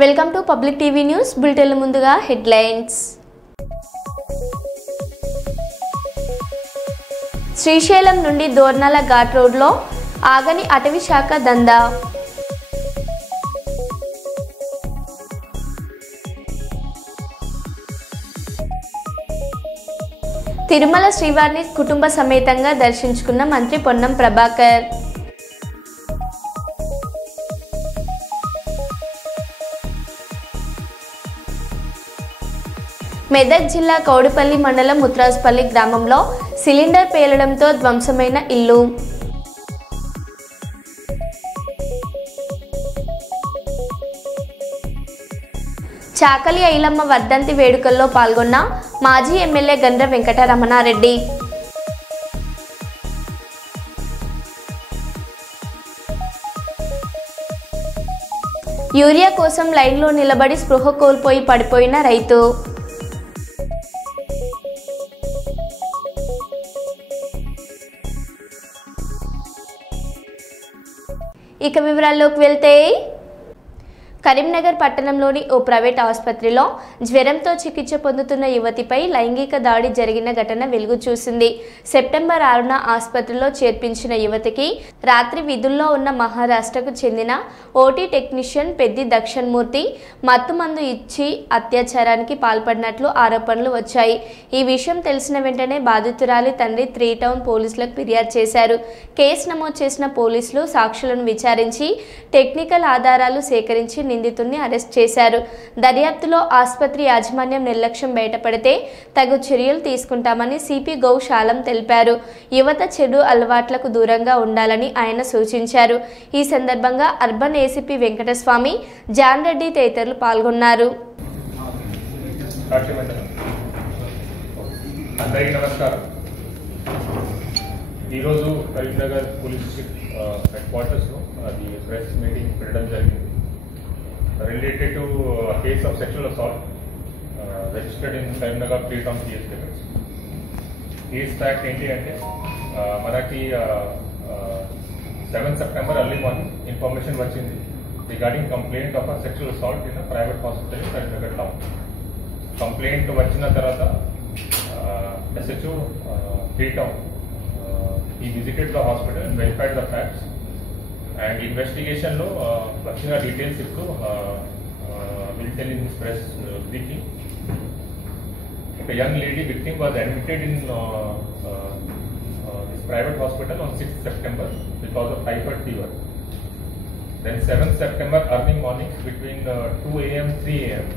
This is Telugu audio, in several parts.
Welcome to public TV news bulletin ముందుగా హెడ్లైన్స్. శ్రీశైలం నుండి దోర్నాల ఘాట్ రోడ్లో ఆగని అటవీ శాఖ దందా. తిరుమల శ్రీవారిని కుటుంబ సమేతంగా దర్శించుకున్న మంత్రి పొన్నం ప్రభాకర్. మెదక్ జిల్లా కౌడిపల్లి మండలం ముత్రాజ్పల్లి గ్రామంలో సిలిండర్ పేలడంతో ధ్వంసమైన ఇల్లు. చాకలి ఐలమ్మ వర్ధంతి వేడుకల్లో పాల్గొన్న మాజీ ఎమ్మెల్యే గండ్ర వెంకటరమణారెడ్డి. యూరియా కోసం లైన్లో నిలబడి స్పృహ కోల్పోయి పడిపోయిన రైతు. ఇక వివరాల్లోకి వెళ్తే, కరీంనగర్ పట్టణంలోని ఓ ప్రైవేట్ ఆసుపత్రిలో జ్వరంతో చికిత్స పొందుతున్న యువతిపై లైంగిక దాడి జరిగిన ఘటన వెలుగు చూసింది. సెప్టెంబర్ 6న ఆసుపత్రిలో చేర్పించిన యువతికి రాత్రి విధుల్లో ఉన్న మహారాష్ట్రకు చెందిన ఓటీ టెక్నీషియన్ పెద్ది దక్షన్మూర్తి మత్తుమందు ఇచ్చి అత్యాచారానికి పాల్పడినట్లు ఆరోపణలు వచ్చాయి. ఈ విషయం తెలిసిన వెంటనే బాధితురాలి తండ్రి 3 టౌన్ పోలీసులకు ఫిర్యాదు చేశారు. కేసు నమోదు చేసిన పోలీసులు సాక్షులను విచారించి టెక్నికల్ ఆధారాలు సేకరించి నిందితుడిని అరెస్ట్ చేశారు. దర్యాప్తులో ఆసుపత్రి యాజమాన్యం నిర్లక్ష్యం బయటపడితే తగు చర్యలు తీసుకుంటామని సిపి గౌశాలం తెలిపారు. యువత చెడు అలవాట్లకు దూరంగా ఉండాలని ఆయన సూచించారు. ఈ సందర్భంగా urban ACP Venkataswamy, John Reddy తదితరులు పాల్గొన్నారు. ఈరోజు కరీంనగర్ పోలీస్ హెడ్ క్వార్టర్స్లో అది ప్రెస్ మీటింగ్ పెట్టడం జరిగింది. Related to a case of sexual assault registered in Karimnagar 3 Town PS limits. Case fact ఏంటి అంటే మనకి 7 September early morning ఇన్ఫర్మేషన్ వచ్చింది regarding complaint of sexual assault in private hospital in Karimnagar town. Complaint వచ్చిన తర్వాత SHO 3 Town he visited the hospital and verified the facts. And investigation lo vachina details ippudu will tell in this press briefing. A young lady victim was admitted in this private hospital on 6th September because of typhoid fever. Then 7th September early morning between 2 a.m. 3 a.m.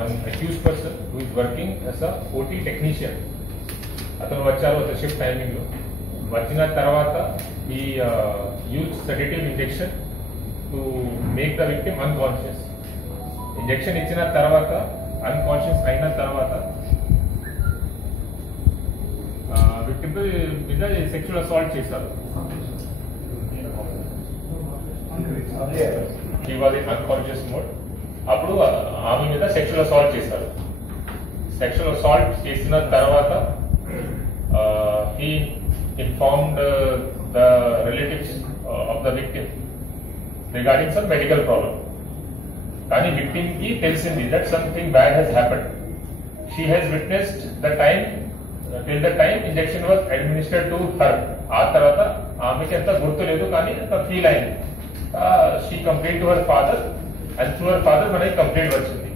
One accused person who is working as a OT technician atanu vacharu at the shift timing lo వచ్చిన తర్వాత ఈ use sedative injection to make the victim unconscious. Injection ఇచ్చిన తర్వాత అన్కాన్షియస్ అయిన తర్వాత విక్టిమ్ మీద సెక్షువల్ అసాల్ట్ చేశారు. He was in unconscious mode. అప్పుడు ఆమె మీద సెక్షువల్ అసాల్ట్ చేశారు. సెక్షువల్ అసాల్ట్ చేసిన తర్వాత he informed the relatives of the victim regarding some medical problem. Kani victim ki telisindi that something bad has happened. She has witnessed the time till the time injection was administered to her. Aa tarvata aameki anta gurtu ledu kani anta feel ayindi. She complained to her father and through her father manaki complaint vachindi.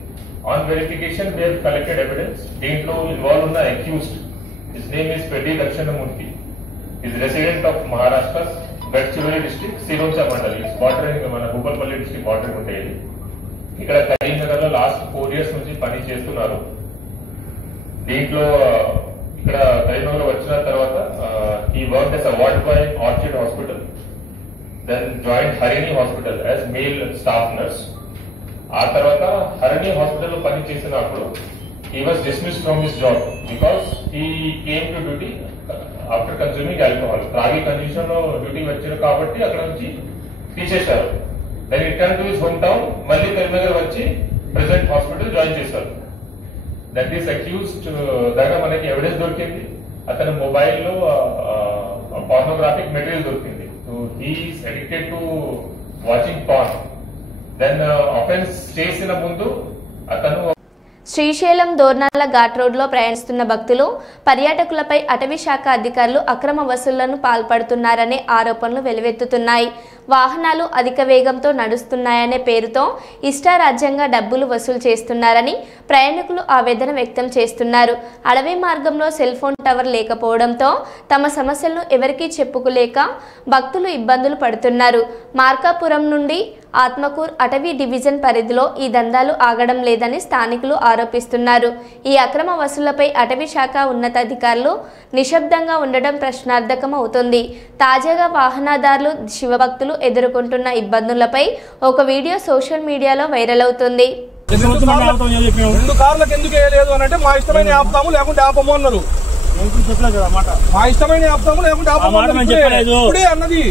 On verification we have collected evidence. Deentlo involved unna accused, his name is Peddi Dakshanamurthy. Is resident of Maharashtra, Gadchiroli district, Sironcha mandal. It's bordering మన భూపాల్పల్లి డిస్ట్రిక్ట్ బార్డర్ ఉంటాయి. ఇక్కడ కరీంనగర్ లో లాస్ట్ 4 years నుంచి పని చేస్తున్నారు. దీంట్లో ఇక్కడ కరీంనగర్ వచ్చిన తర్వాత he worked as a ward boy in Orchid Hospital, then joined Harini Hospital as male staff nurse. ఆ తర్వాత హరిణి హాస్పిటల్ లో పని చేసినప్పుడు he was dismissed from his job because he came to duty after consuming alcohol. త్రాగి కండిషన్ లో డ్యూటీ వచ్చారు కాబట్టి అక్కడ నుంచి తీసేశారు. Then return to his home town, మళ్ళీ కరీంనగర్ వచ్చి ప్రెసెంట్ హాస్పిటల్ జాయిన్ చేశారు. దట్ ఈస్ అక్యూజ్డ్ దగ్గర మనకి ఎవిడెన్స్ దొరికింది. అతని మొబైల్లో పార్నోగ్రాఫిక్ మెటీరియల్ దొరికింది. So he is addicted to watching porn. Then offence చేసిన ముందు అతను శ్రీశైలం దోర్నాల ఘాట్ రోడ్లో ప్రయాణిస్తున్న భక్తులు పర్యాటకులపై అటవీ శాఖ అధికారులు అక్రమ వసూళ్లను పాల్పడుతున్నారనే ఆరోపణలు వెలువెత్తుతున్నాయి. వాహనాలు అధిక వేగంతో నడుస్తున్నాయనే పేరుతో ఇష్టారాజ్యంగా డబ్బులు వసూలు చేస్తున్నారని ప్రయాణికులు ఆవేదన వ్యక్తం చేస్తున్నారు. అడవి మార్గంలో సెల్ ఫోన్ టవర్ లేకపోవడంతో తమ సమస్యలను ఎవరికీ చెప్పుకోలేక భక్తులు ఇబ్బందులు పడుతున్నారు. మార్కాపురం నుండి ఆత్మకూర్ అటవీ డివిజన్ పరిధిలో ఈ దందాలు ఆగడం లేదని స్థానికులు ఆరోపిస్తున్నారు. ఈ అక్రమ వసూళ్లపై అటవీ శాఖ ఉన్నతాధికారులు నిశ్శబ్దంగా ఉండడం ప్రశ్నార్థకం అవుతుంది. తాజాగా వాహనదారులు శివభక్తులు ఎదుర్కొంటున్న ఇబ్బందులపై ఒక వీడియో సోషల్ మీడియాలో వైరల్ అవుతుంది. 2 కార్లకు ఎందుకు వేయలేదు అని అంటే మా ఇష్టమైన ఆపుతాము లేకుంటే ఆపము అన్నారు. మా ఇష్టమైన ఆపుతాము లేకుంటే ఆపము అన్నది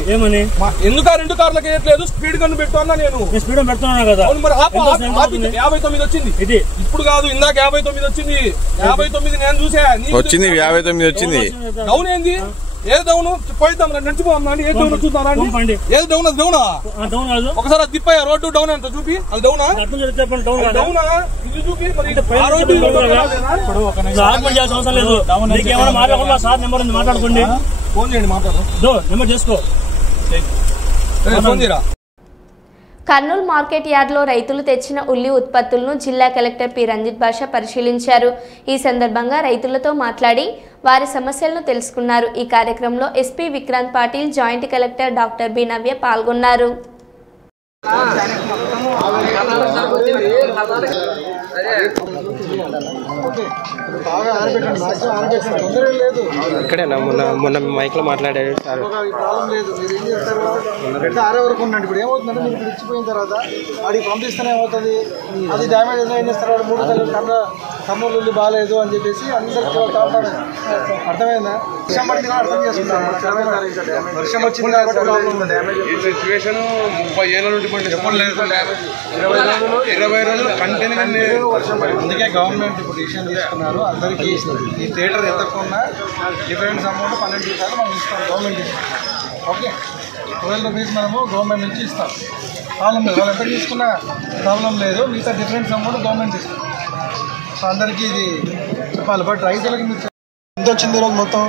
ఎందుకు 2 కార్లకు వేయట్లేదు స్పీడ్ గన్ను పెట్టు అన్నా నేను స్పీడ్ పెడుతున్నా కదా. మరి 59 వచ్చింది ఇప్పుడు కాదు ఇందాక 59 వచ్చింది. 59 నేను చూసా వచ్చింది 59 వచ్చింది. డౌన్ ఏంది ఏది డౌన్ పోయిద్దాం నడిచిపోదాం. ఏది డౌన్ చూద్దాం. ఏది డౌన్ అది డౌనా ఒకసారి అది తిప్పయ్యా రోడ్డు డౌన్ ఎంత చూపి అది డౌనా డౌనా ఇది చూపి మాట్లాడుకోండి. ఫోన్ చేయండి మాట్లాడు చేసుకో. ఫోన్ చేయరా. కర్నూలు మార్కెట్ యార్డ్లో రైతులు తెచ్చిన ఉల్లి ఉత్పత్తులను జిల్లా కలెక్టర్ పి రంజిత్ బాషా పరిశీలించారు. ఈ సందర్భంగా రైతులతో మాట్లాడి వారి సమస్యలను తెలుసుకున్నారు. ఈ కార్యక్రమంలో SP Vikrant Patil, joint collector doctor B Navya పాల్గొన్నారు. ఇక్కడేనా మొన్న మైక్ లో మాట్లాడారు సార్. ఆరే వరకు ఉండండి. ఇప్పుడు ఏమవుతుందంటే మీరు ఇప్పుడు ఇచ్చిపోయిన తర్వాత వాడికి పంపిస్తేనే ఏమవుతుంది, అది డ్యామేజ్ ఏం చేస్తారు వాడు 3 కళ్ళు కర్నూలు బాగాలేదు అని చెప్పేసి అందరికి కావాలి. అర్థమైందా? వర్షం పడింది అర్థం చేసుకుంటాం. వర్షం వచ్చింది కాబట్టి ఈ సిచ్యువేషన్ 30 ఏళ్ళ నుండి చెప్పలేదు. 20 రోజులు కంటిన్యూ వర్షం పడింది. అందుకే గవర్నమెంట్ ఇప్పుడు డిసిషన్ తీసుకున్నారు. అందరికీ ఈ థియేటర్ ఎంతకున్నా డిఫరెన్స్ అమౌంట్ 12 రూపాయలు మనం ఇస్తాం గవర్నమెంట్ ఇస్తాం. ఓకే 12 రూపీస్ మనము గవర్నమెంట్ నుంచి ఇస్తాం. ప్రాబ్లం లేదు, వాళ్ళు ఎంత తీసుకున్నా ప్రాబ్లం లేదు. మిగతా డిఫరెన్స్ అమౌంట్ గవర్నమెంట్ ఇస్తాం. సో అందరికీ ఇది చెప్పాలి. బట్ రైతులకి మీరు ఎంత వచ్చింది ఈరోజు మొత్తం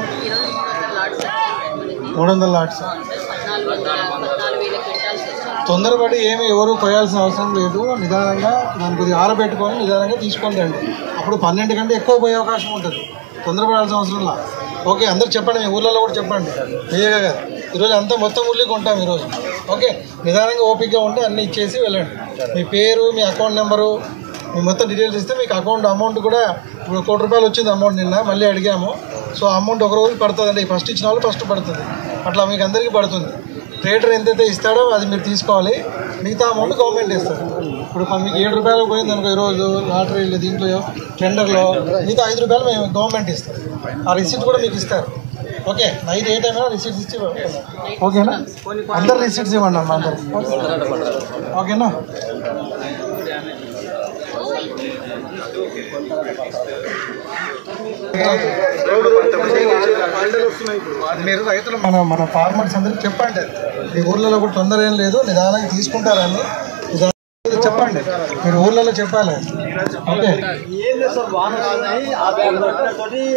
300 లాట్స్. తొందరపడి ఏమి ఎవరు కొయ్యాల్సిన అవసరం లేదు. నిదానంగా దాని కొద్దిగా ఆరబెట్టుకొని నిదానంగా తీసుకోండి. అప్పుడు 12 కంటే ఎక్కువ పోయే అవకాశం ఉంటుంది. తొందరపడాల్సిన అవసరం లేదు. ఓకే అందరు చెప్పండి, మీ ఊళ్ళలో కూడా చెప్పండి. మీరే కదా ఈరోజు అంతా మొత్తం ఉల్లి కొంటాం ఈరోజు. ఓకే నిదానంగా ఓపికగా ఉంటే అన్నీ ఇచ్చేసి వెళ్ళండి. మీ పేరు, మీ అకౌంట్ నెంబరు, మీ మొత్తం డీటెయిల్స్ ఇస్తే మీకు అమౌంట్ కూడా ఇప్పుడు 1 కోటి రూపాయలు వచ్చింది అమౌంట్ నిన్న మళ్ళీ అడిగాము. సో అమౌంట్ ఒక రోజు పడుతుందండి. ఫస్ట్ ఇచ్చిన వాళ్ళు ఫస్ట్ పడుతుంది. అట్లా మీకు అందరికీ పడుతుంది. ట్రేడర్ ఎంతైతే ఇస్తాడో అది మీరు తీసుకోవాలి. మిగతా అమౌంట్ గవర్నమెంట్ ఇస్తారు. ఇప్పుడు మీకు 7 రూపాయలు పోయింది అనుకో ఈరోజు లాటరీలో దీంట్లో టెండర్లో, మిగతా 5 రూపాయలు మేము గవర్నమెంట్ ఇస్తాం. ఆ రిసీప్ట్ కూడా మీకు ఇస్తారు. ఓకే నైట్ ఏ టైం అయినా రిసీప్ట్స్ ఇచ్చి ఓకేనా. అందరు రిసీప్ట్స్ ఇవ్వండి అమ్మా అందరికి. ఓకేనా మీరు రైతులు మన ఫార్మర్స్ అందరికి చెప్పండి. మీ ఊర్లలో కూడా తొందర ఏం లేదు, నిదానంగా తీసుకుంటారని చెప్పండి. మీరు ఊర్లలో చెప్పాలి. ఓకే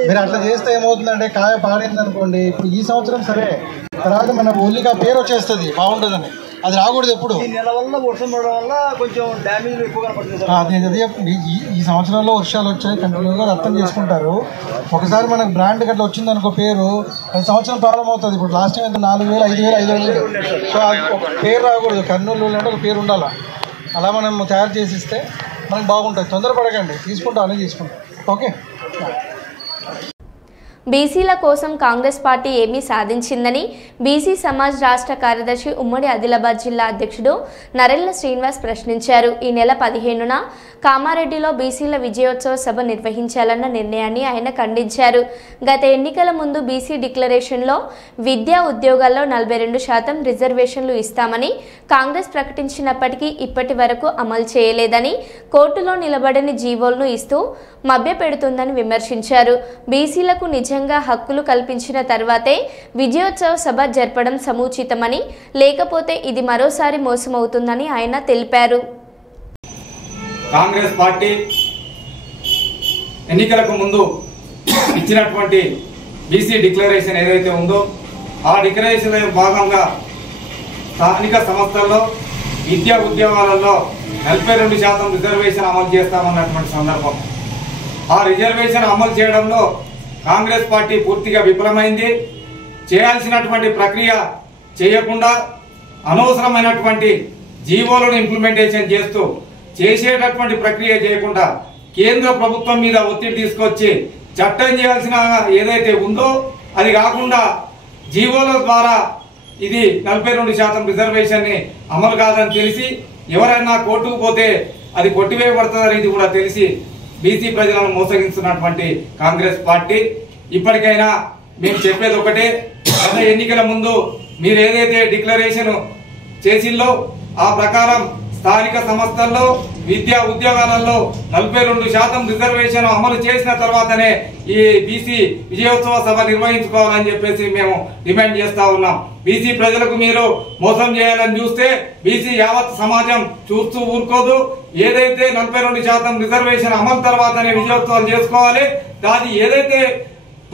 మీరు అట్లా చేస్తే ఏమవుతుందంటే కాయ పాడైంది అనుకోండి. ఇప్పుడు ఈ సంవత్సరం సరే, తర్వాత మన ఊళ్ళకి ఆ పేరు వచ్చేస్తుంది బాగుంటుందని. అది రాకూడదు ఎప్పుడు. వర్షం పడడం వల్ల కొంచెం డ్యామేజ్ ఎక్కువగా పడుతుంది. ఈ సంవత్సరంలో వర్షాలు వచ్చాయి కంటిన్యూగా అర్థం చేసుకుంటారు. ఒకసారి మనకు బ్రాండ్ గట్లా వచ్చింది అనుకో పేరు, అది సంవత్సరం ప్రాబ్లం అవుతుంది. ఇప్పుడు లాస్ట్ టైం 4,000, 5,000, 5,000. సో ఒక పేరు రాకూడదు. కర్నూలు అంటే ఒక పేరు ఉండాలి. అలా మనం తయారు చేసి ఇస్తే మనకు బాగుంటుంది. తొందరపడకండి, తీసుకుంటాం అన్నీ తీసుకుంటాం. ఓకే బీసీల కోసం కాంగ్రెస్ పార్టీ ఏమీ సాధించిందని బీసీ సమాజ్ రాష్ట్ర కార్యదర్శి ఉమ్మడి ఆదిలాబాద్ జిల్లా అధ్యక్షుడు నరెళ్ల శ్రీనివాస్ ప్రశ్నించారు. ఈ నెల 15న కామారెడ్డిలో బీసీల విజయోత్సవ సభ నిర్వహించాలన్న నిర్ణయాన్ని ఆయన ఖండించారు. గత ఎన్నికల ముందు బీసీ డిక్లరేషన్లో విద్యా ఉద్యోగాల్లో 42% రిజర్వేషన్లు ఇస్తామని కాంగ్రెస్ ప్రకటించినప్పటికీ ఇప్పటి వరకు అమలు చేయలేదని, కోర్టులో నిలబడని జీవోలను ఇస్తూ మభ్యపెడుతుందని విమర్శించారు. బీసీలకు నిజంగా హక్కులు కల్పించిన తర్వాతే విజయోత్సవ సభ జరపడం సముచితమని, లేకపోతే ఇది మరోసారి మోసమవుతుందని ఆయన తెలిపారు. కాంగ్రెస్ పార్టీ ఎన్నికలకు ముందు ఇచ్చినటువంటి బీసీ డిక్లరేషన్ ఏదైతే ఉందో ఆ డిక్లరేషన్లో భాగంగా స్థానిక సంస్థల్లో విద్యా ఉద్యోగాలలో 42% రిజర్వేషన్ అమలు చేస్తామన్నటువంటి సందర్భం. ఆ రిజర్వేషన్ అమలు చేయడంలో కాంగ్రెస్ పార్టీ పూర్తిగా విఫలమైంది. చేయాల్సినటువంటి ప్రక్రియ చేయకుండా అనవసరమైనటువంటి జీవోలను ఇంప్లిమెంటేషన్ చేస్తూ చేసేటటువంటి ప్రక్రియ చేయకుండా కేంద్ర ప్రభుత్వం మీద ఒత్తిడి తీసుకొచ్చి చట్టం చేయాల్సిన ఏదైతే ఉందో అది కాకుండా జీవోల ద్వారా ఇది 42% రిజర్వేషన్ ని అమలు కాదని తెలిసి ఎవరైనా కోర్టుకు పోతే అది కొట్టివేయబడుతుందని కూడా తెలిసి బీసీ ప్రజలను మోసగిస్తున్నటువంటి కాంగ్రెస్ పార్టీ ఇప్పటికైనా మేము చెప్పేది ఒకటే, గత ఎన్నికల ముందు మీరు ఏదైతే డిక్లరేషన్ చేసిందో ఆ ప్రకారం స్థానిక సంస్థల్లో విద్యా ఉద్యోగాలలో 42% రిజర్వేషన్ అమలు చేసిన తర్వాతనే ఈ బీసీ విజయోత్సవ సభ నిర్వహించుకోవాలని చెప్పేసి మేము డిమాండ్ చేస్తా ఉన్నాం. బీసీ ప్రజలకు మీరు మోసం చేయాలని చూస్తే బీసీ యావత్ సమాజం చూస్తూ ఊరుకోదు. ఏదైతే 42% రిజర్వేషన్ అమలు తర్వాతనే విజయోత్సవాలు చేసుకోవాలి. దాని ఏదైతే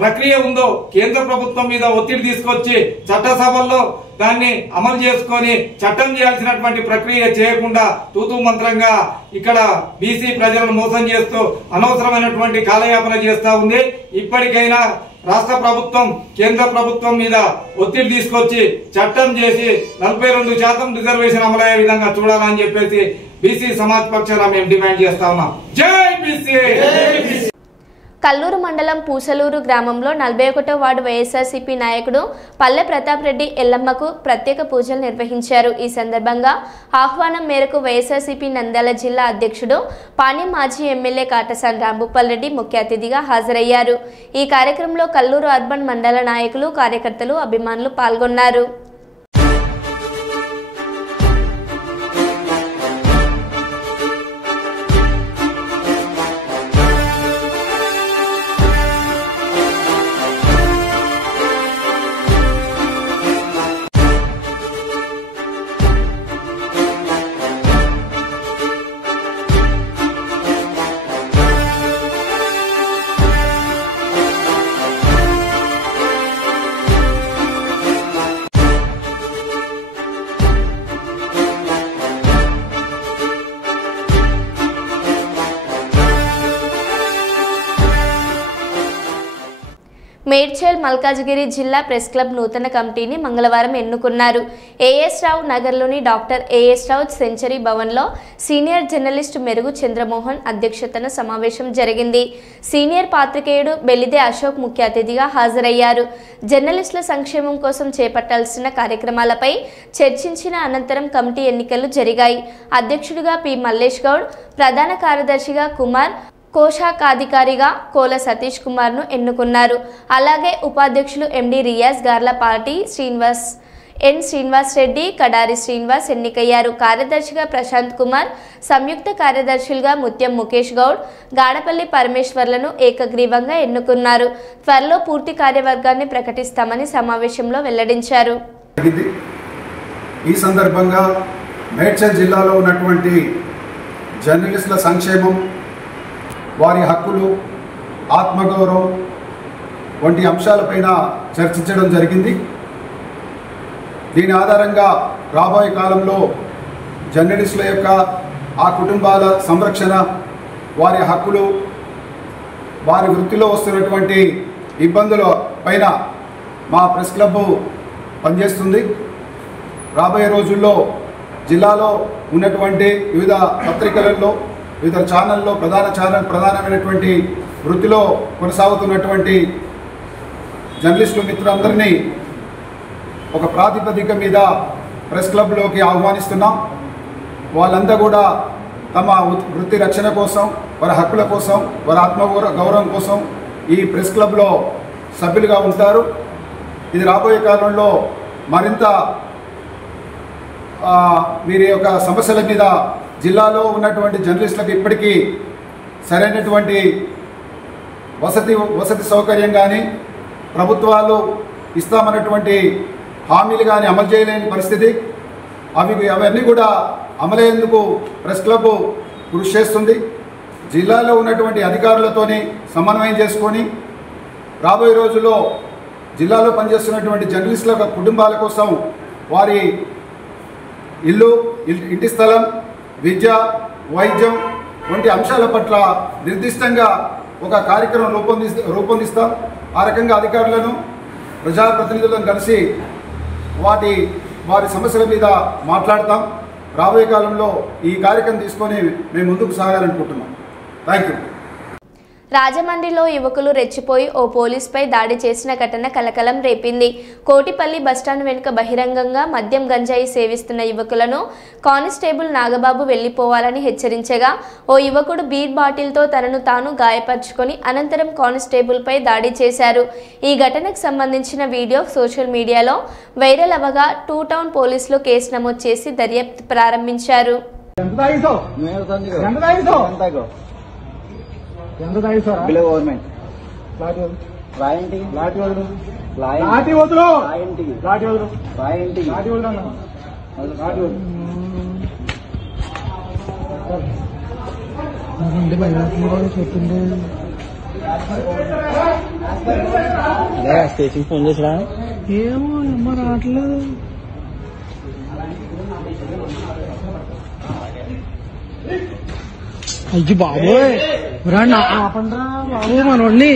ప్రక్రియ ఉందో కేంద్ర ప్రభుత్వం మీద ఒత్తిడి తీసుకొచ్చి చట్టసభల్లో దాన్ని అమలు చేసుకొని చట్టం చేయాల్సినటువంటి ప్రక్రియ చేయకుండా తూతూ మంత్రంగా ఇక్కడ బీసీ ప్రజలను మోసం చేస్తూ అనవసరమైనటువంటి కాలయాపన చేస్తా ఉంది. ఇప్పటికైనా రాష్ట్ర ప్రభుత్వం కేంద్ర ప్రభుత్వం మీద ఒత్తిడి తీసుకొచ్చి చట్టం చేసి 42% రిజర్వేషన్ అమలయ్యే విధంగా చూడాలని చెప్పేసి బీసీ సమాజ్ పక్షాన మేము డిమాండ్ చేస్తా ఉన్నాం. జై బీసీ. కల్లూరు మండలం పూసలూరు గ్రామంలో 41వ వార్డు వైఎస్ఆర్సీపీ నాయకుడు పల్లె ప్రతాప్ రెడ్డి ఎల్లమ్మకు ప్రత్యేక పూజలు నిర్వహించారు. ఈ సందర్భంగా ఆహ్వానం మేరకు వైఎస్ఆర్సీపీ నంద్యాల జిల్లా అధ్యక్షుడు పాణ్యం మాజీ ఎమ్మెల్యే కాటసాని రాంభూపాల్ రెడ్డి ముఖ్య అతిథిగా హాజరయ్యారు. ఈ కార్యక్రమంలో కల్లూరు అర్బన్ మండల నాయకులు, కార్యకర్తలు, అభిమానులు పాల్గొన్నారు. మేడ్చల్ మల్కాజ్గిరి జిల్లా ప్రెస్ క్లబ్ నూతన కమిటీని మంగళవారం ఎన్నుకున్నారు. ఏఎస్ రావు నగర్లోని డాక్టర్ ఏఎస్ రావు సెంచరీ భవన్లో సీనియర్ జర్నలిస్ట్ మెరుగు చంద్రమోహన్ అధ్యక్షతన సమావేశం జరిగింది. సీనియర్ పాత్రికేయుడు బెల్లిదే అశోక్ ముఖ్య అతిథిగా హాజరయ్యారు. జర్నలిస్టుల సంక్షేమం కోసం చేపట్టాల్సిన కార్యక్రమాలపై చర్చించిన అనంతరం కమిటీ ఎన్నికలు జరిగాయి. అధ్యక్షుడిగా పి మల్లేష్ గౌడ్, ప్రధాన కార్యదర్శిగా కుమార్, కోశాఖాధికారిగా కోల సతీష్ కుమార్ను ఎన్నుకున్నారు. అలాగే ఉపాధ్యక్షులు ఎండి రియాజ్, గార్లపాటి శ్రీనివాస్, ఎన్ శ్రీనివాస్ రెడ్డి, కడారి శ్రీనివాస్ ఎన్నికయ్యారు. కార్యదర్శిగా ప్రశాంత్ కుమార్, సంయుక్త కార్యదర్శులుగా ముత్యం ముఖేష్ గౌడ్, గాడపల్లి పరమేశ్వర్లను ఏకగ్రీవంగా ఎన్నుకున్నారు. త్వరలో పూర్తి కార్యవర్గాన్ని ప్రకటిస్తామని సమావేశంలో వెల్లడించారు. ఈ సందర్భంగా మేడ్చల్ జిల్లాలో ఉన్నటువంటి జర్నలిస్టుల సంక్షేమం, వారి హక్కులు, ఆత్మగౌరవం వంటి అంశాలపైన చర్చించడం జరిగింది. దీని ఆధారంగా రాబోయే కాలంలో జర్నలిస్టుల యొక్క ఆ కుటుంబాల సంరక్షణ, వారి హక్కులు, వారి వృత్తిలో వస్తున్నటువంటి ఇబ్బందుల పైన మా ప్రెస్ క్లబ్ పనిచేస్తుంది. రాబోయే రోజుల్లో జిల్లాలో ఉన్నటువంటి వివిధ పత్రికలలో, వివిధ ఛానల్లో ప్రధానమైనటువంటి వృత్తిలో కొనసాగుతున్నటువంటి జర్నలిస్టు మిత్రులందరినీ ఒక ప్రాతిపదిక మీద ప్రెస్ క్లబ్లోకి ఆహ్వానిస్తున్నాం. వాళ్ళంతా కూడా తమ వృత్తి రక్షణ కోసం, వారి హక్కుల కోసం, వారి ఆత్మగౌరవం కోసం ఈ ప్రెస్ క్లబ్లో సభ్యులుగా ఉంటారు. ఇది రాబోయే కాలంలో మరింత వీరి యొక్క సమస్యల మీద జిల్లాలో ఉన్నటువంటి జర్నలిస్టులకు ఇప్పటికీ సరైనటువంటి వసతి సౌకర్యం కానీ, ప్రభుత్వాలు ఇస్తామన్నటువంటి హామీలు కానీ అమలు చేయలేని పరిస్థితి. అవన్నీ కూడా అమలయ్యేందుకు ప్రెస్ క్లబ్ కృషి చేస్తుంది. జిల్లాలో ఉన్నటువంటి అధికారులతోని సమన్వయం చేసుకొని రాబోయే రోజుల్లో జిల్లాలో పనిచేస్తున్నటువంటి జర్నలిస్టుల కుటుంబాల కోసం వారి ఇంటి స్థలం, విద్య, వైద్యం వంటి అంశాల పట్ల నిర్దిష్టంగా ఒక కార్యక్రమం రూపొందిస్తాం. ఆ రకంగా అధికారులను, ప్రజాప్రతినిధులను కలిసి వారి సమస్యల మీద మాట్లాడతాం. రాబోయే కాలంలో ఈ కార్యక్రమం తీసుకొని మేము ముందుకు సాగాలనుకుంటున్నాం. Thank you. రాజమండ్రిలో యువకులు రెచ్చిపోయి ఓ పోలీసుపై దాడి చేసిన ఘటన కలకలం రేపింది. కోటిపల్లి బస్టాండ్ వెనుక బహిరంగంగా మద్యం గంజాయి సేవిస్తున్న యువకులను కానిస్టేబుల్ నాగబాబు వెళ్లిపోవాలని హెచ్చరించగా ఓ యువకుడు బీర్ బాటిల్తో తనను తాను గాయపరుచుకొని అనంతరం కానిస్టేబుల్పై దాడి చేశారు. ఈ ఘటనకు సంబంధించిన వీడియో సోషల్ మీడియాలో వైరల్ అవ్వగా 2 టౌన్ పోలీసులు కేసు నమోదు చేసి దర్యాప్తు ప్రారంభించారు. బిలో గవర్నమెంట్ స్టేషన్ ఫోన్ చేసినా ఏమో అమ్మ రావట్లేదు. అయ్యి బాబోయ్ ఆపండ్రా బాబు మనోడిని.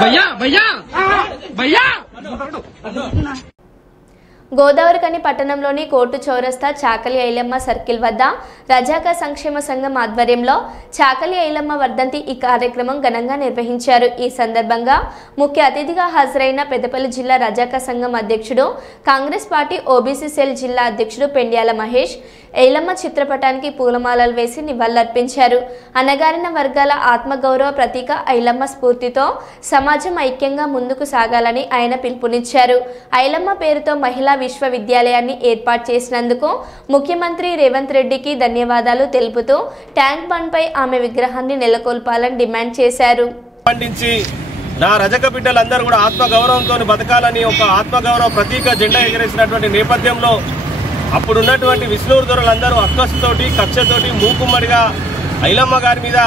భయ్యా భయ్యా భయ్యా. గోదావరిఖని పట్టణంలోని కోర్టు చౌరస్తా చాకలి ఐలమ్మ సర్కిల్ వద్ద రజాకా సంక్షేమ సంఘం ఆధ్వర్యంలో చాకలి ఐలమ్మ వర్ధంతి ఈ కార్యక్రమం ఘనంగా నిర్వహించారు. ఈ సందర్భంగా ముఖ్య అతిథిగా హాజరైన పెద్దపల్లి జిల్లా రజాకా సంఘం అధ్యక్షుడు, కాంగ్రెస్ పార్టీ ఓబీసీ సెల్ జిల్లా అధ్యక్షుడు పెండ్యాల మహేష్ ఐలమ్మ చిత్రపటానికి పూలమాలలు వేసి నివాళులర్పించారు. అణగారిన వర్గాల ఆత్మగౌరవ ప్రతీక ఐలమ్మ స్ఫూర్తితో సమాజం ఐక్యంగా ముందుకు సాగాలని ఆయన పిలుపునిచ్చారు. ఐలమ్మ పేరుతో మహిళా విశ్వవిద్యాలయాన్ని ఏర్పాటు చేసినందుకు ముఖ్యమంత్రి రేవంత్ రెడ్డికి ధన్యవాదాలు తెలుపుతూ ట్యాంక్ బండ్పై ఆమె విగ్రహాన్ని నెలకొల్పాలని డిమాండ్ చేశారు. నా రజక బిడ్డలందరూ కూడా ఆత్మగౌరవంతో బతకాలని ఒక ఆత్మగౌరవ ప్రతీక జెండా ఎగరేసినటువంటి నేపథ్యంలో అప్పుడున్నటువంటి విష్ణువు దొరలందరూ అక్కసుతోటి కక్షతోటి మూకుమ్మడిగా ఐలమ్మ గారి మీద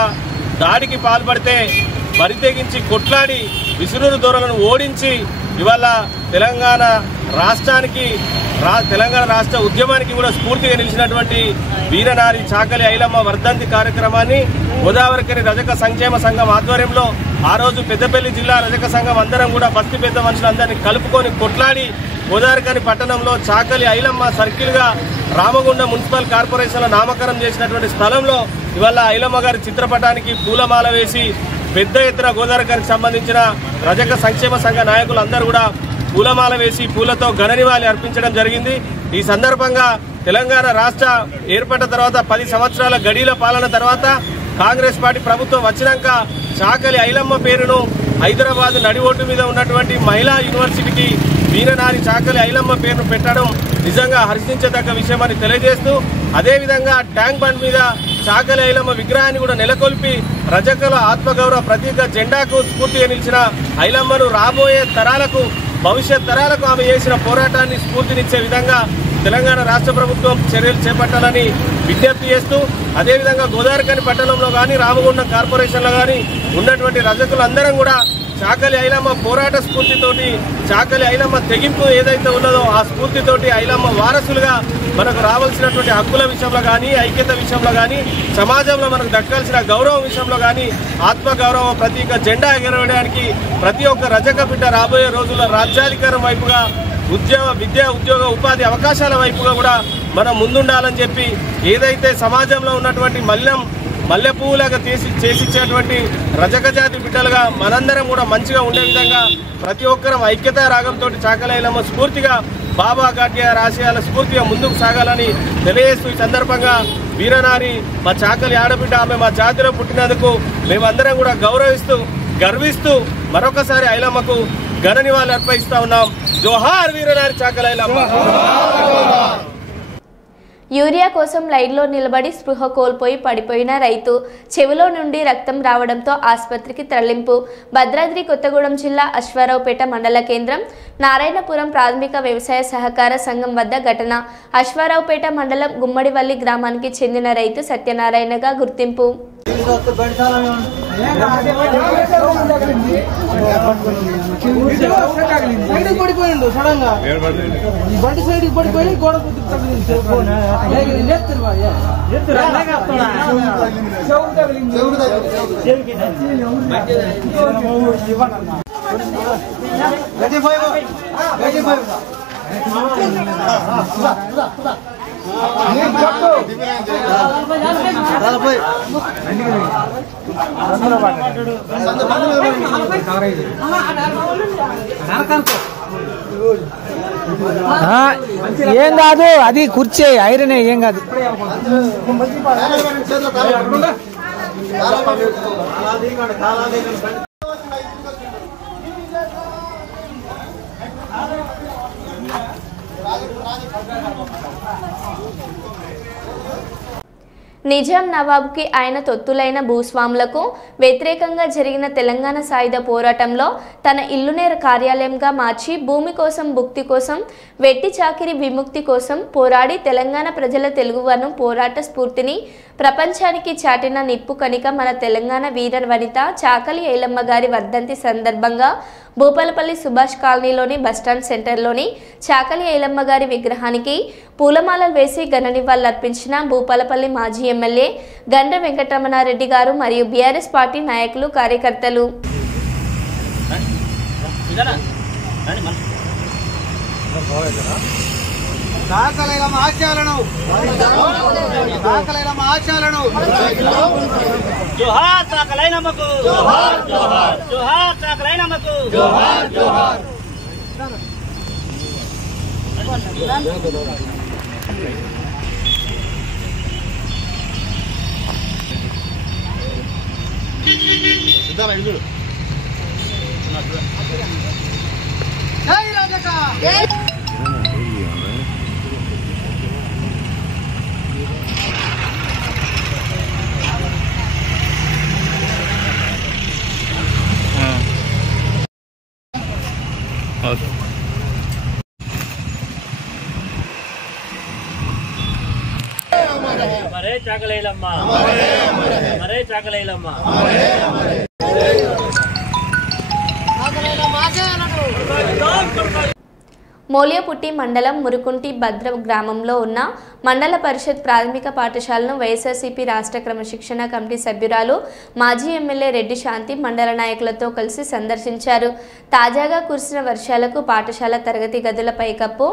దాడికి పాల్పడితే బరితెగించి కొట్లాడి విష్ణువు దొరలను ఓడించి ఇవాళ తెలంగాణ రాష్ట్ర ఉద్యమానికి కూడా స్ఫూర్తిగా నిలిచినటువంటి వీరనారి చాకలి ఐలమ్మ వర్ధంతి కార్యక్రమాన్ని గోదావరిఖని రజక సంక్షేమ సంఘం ఆధ్వర్యంలో ఆ రోజు పెద్దపల్లి జిల్లా రజక సంఘం అందరం కూడా బస్తీ పెద్ద మనుషులందరినీ కలుపుకొని కొట్లాడి గోదావరిఖని పట్టణంలో చాకలి ఐలమ్మ సర్కిల్గా రామగుండం మున్సిపల్ కార్పొరేషన్లో నామకరణం చేసినటువంటి స్థలంలో ఇవాళ ఐలమ్మ గారి చిత్రపటానికి పూలమాల వేసి పెద్ద ఎత్తున గోదావరిఖనికి సంబంధించిన రజక సంక్షేమ సంఘ నాయకులందరూ కూడా పూలమాల వేసి పూలతో ఘన నివాళి అర్పించడం జరిగింది. ఈ సందర్భంగా తెలంగాణ రాష్ట్ర ఏర్పడిన తర్వాత 10 సంవత్సరాల గడీల పాలన తర్వాత కాంగ్రెస్ పార్టీ ప్రభుత్వం వచ్చినాక చాకలి ఐలమ్మ పేరును హైదరాబాద్ నడి ఒడ్డు మీద ఉన్నటువంటి మహిళా యూనివర్సిటీకి వీరనారి చాకలి ఐలమ్మ పేరును పెట్టడం నిజంగా హర్షించదగ్గ విషయమని తెలియజేస్తూ అదేవిధంగా ట్యాంక్ బండ్ మీద చాకలి ఐలమ్మ విగ్రహాన్ని కూడా నెలకొల్పి రజకుల ఆత్మగౌరవ ప్రతీక జెండాకు స్ఫూర్తిగా నిలిచిన ఐలమ్మను రాబోయే తరాలకు భవిష్యత్ తరాలకు ఆమె చేసిన పోరాటాన్ని స్ఫూర్తినిచ్చే విధంగా తెలంగాణ రాష్ట్ర ప్రభుత్వం చర్యలు చేపట్టాలని విజ్ఞప్తి చేస్తూ అదేవిధంగా గోదావరిఖని పట్టణంలో కానీ రామగుండం కార్పొరేషన్లో కానీ ఉన్నటువంటి రజకులందరం కూడా చాకలి ఐలమ్మ పోరాట స్ఫూర్తితోటి చాకలి ఐలమ్మ తెగింపు ఏదైతే ఉన్నదో ఆ స్ఫూర్తితోటి ఐలమ్మ వారసులుగా మనకు రావాల్సినటువంటి హక్కుల విషయంలో కానీ ఐక్యత విషయంలో కానీ సమాజంలో మనకు దక్కాల్సిన గౌరవం విషయంలో కానీ ఆత్మగౌరవ ప్రతీక జెండా ఎగరవేయడానికి ప్రతి ఒక్క రజక బిడ్డ రాబోయే రోజుల్లో రాజ్యాధికారం వైపుగా విద్యా ఉద్యోగ ఉపాధి అవకాశాల వైపుగా కూడా మనం ముందుండాలని చెప్పి ఏదైతే సమాజంలో ఉన్నటువంటి మల్లె పువ్వులాగా చేసిచ్చేటువంటి రజక జాతి బిడ్డలుగా మనందరం కూడా మంచిగా ఉండే విధంగా ప్రతి ఒక్కరం ఐక్యతా రాగంతో చాకలి ఐలమ్మ స్ఫూర్తిగా బాబా గాడ్యార్ ఆశయాల స్ఫూర్తిగా ముందుకు సాగాలని తెలియజేస్తూ ఈ సందర్భంగా వీరనారి మా చాకలి ఆడబిడ్డ ఆమె మా జాతిలో పుట్టినందుకు మేమందరం కూడా గౌరవిస్తూ గర్విస్తూ మరొకసారి ఐలమ్మకు ఘన నివాళులు అర్పిస్తా ఉన్నాం. జోహార్ వీరనారి చాకలి ఐలమ్మ. యూరియా కోసం లైన్లో నిలబడి స్పృహ కోల్పోయి పడిపోయిన రైతు, చెవిలో నుండి రక్తం రావడంతో ఆసుపత్రికి తరలింపు. భద్రాద్రి కొత్తగూడెం జిల్లా అశ్వారావుపేట మండల కేంద్రం నారాయణపురం ప్రాథమిక వ్యవసాయ సహకార సంఘం వద్ద ఘటన. అశ్వారావుపేట మండలం గుమ్మడివల్లి గ్రామానికి చెందిన రైతు సత్యనారాయణగా గుర్తింపు. పడిపోయిండు సడన్ గా బండి సైడ్ పడిపోయి గోడ ఏం కాదు, అది కుర్చీ ఐరనే, ఏం కాదు. నిజాం నవాబుకి ఆయన తొత్తులైన భూస్వాములకు వ్యతిరేకంగా జరిగిన తెలంగాణ సాయుధ పోరాటంలో తన ఇల్లునే కార్యాలయంగా మార్చి భూమి కోసం, భుక్తి కోసం, వెట్టి చాకిరి విముక్తి కోసం పోరాడి తెలంగాణ ప్రజల తెలుగువను పోరాట స్ఫూర్తిని ప్రపంచానికి చాటిన నిప్పు కణిక మన తెలంగాణ వీర వనిత చాకలి ఐలమ్మ గారి వర్ధంతి సందర్భంగా భూపాలపల్లి సుభాష్ కాలనీలోని బస్టాండ్ సెంటర్లోని చాకలి ఐలమ్మ గారి విగ్రహానికి పూలమాలలు వేసి ఘన నివాళులర్పించిన భూపాలపల్లి మాజీ ఎమ్మెల్యే గండ్ర వెంకటరమణారెడ్డి గారు మరియు బీఆర్ఎస్ పార్టీ నాయకులు, కార్యకర్తలు. జోహార్ చాకలి ఐలమ్మకు, జోహార్ జోహార్, జోహార్ చాకలి ఐలమ్మకు, జోహార్ జోహార్. జై రాజక, జై. हमारे चाकली ऐलम्मा, हमारे चाकली ऐलम्मा. మోలియపుట్టి మండలం మురుకుంటి భద్ర గ్రామంలో ఉన్న మండల పరిషత్ ప్రాథమిక పాఠశాలను వైఎస్ఆర్సీపీ రాష్ట్ర క్రమశిక్షణ కమిటీ సభ్యురాలు మాజీ ఎమ్మెల్యే రెడ్డి శాంతి మండల నాయకులతో కలిసి సందర్శించారు. తాజాగా కురిసిన వర్షాలకు పాఠశాల తరగతి గదుల పైకప్పు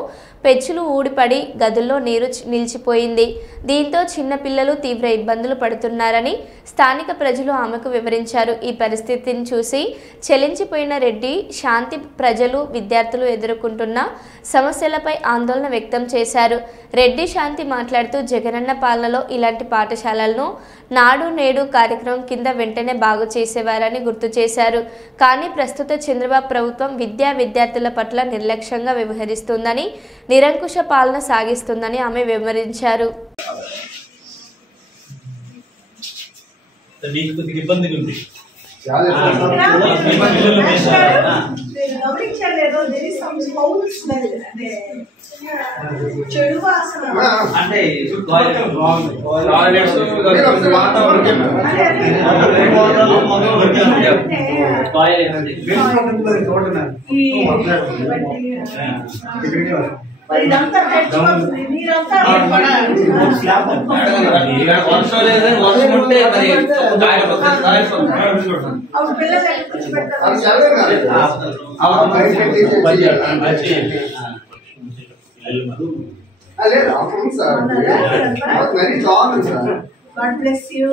పెచ్చులు ఊడిపడి గదుల్లో నీరు నిలిచిపోయింది. దీంతో చిన్న పిల్లలు తీవ్ర ఇబ్బందులు పడుతున్నారని స్థానిక ప్రజలు ఆమెకు వివరించారు. ఈ పరిస్థితిని చూసి చెలించిపోయిన రెడ్డి శాంతి ప్రజలు, విద్యార్థులు ఎదుర్కొంటున్న సమస్యలపై ఆందోళన వ్యక్తం చేశారు. రెడ్డి శాంతి మాట్లాడుతూ జగనన్న పాలనలో ఇలాంటి పాఠశాలలను నాడు నేడు కార్యక్రమం కింద వెంటనే బాగు చేసేవారని గుర్తు చేశారు. కానీ ప్రస్తుత చంద్రబాబు ప్రభుత్వం విద్యార్థుల పట్ల నిర్లక్ష్యంగా వ్యవహరిస్తుందని, నిరంకుశ పాలన సాగిస్తుందని ఆమె వివరించారు. చెడు వాసన అంటే God bless you.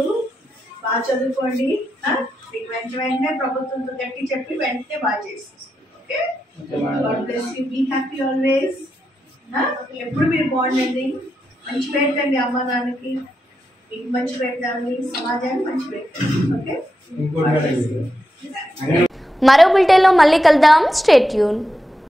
బాగా చదువుకోండి. వెంటనే ప్రభుత్వంతో గట్టి చెప్పి వెంటనే బాగా చేసేసుకోండి. Okay, God bless you. Be happy always. ఎప్పుడు మీరు బాగుండండి, మంచి పెట్టండి, అమ్మ నాన్నకి మీకు మంచి పెట్టండి, సమాజానికి మంచి పెట్టండి. ఓకే. మరో బులెటిన్లో మళ్ళీ కలుద్దాం. Stay tune.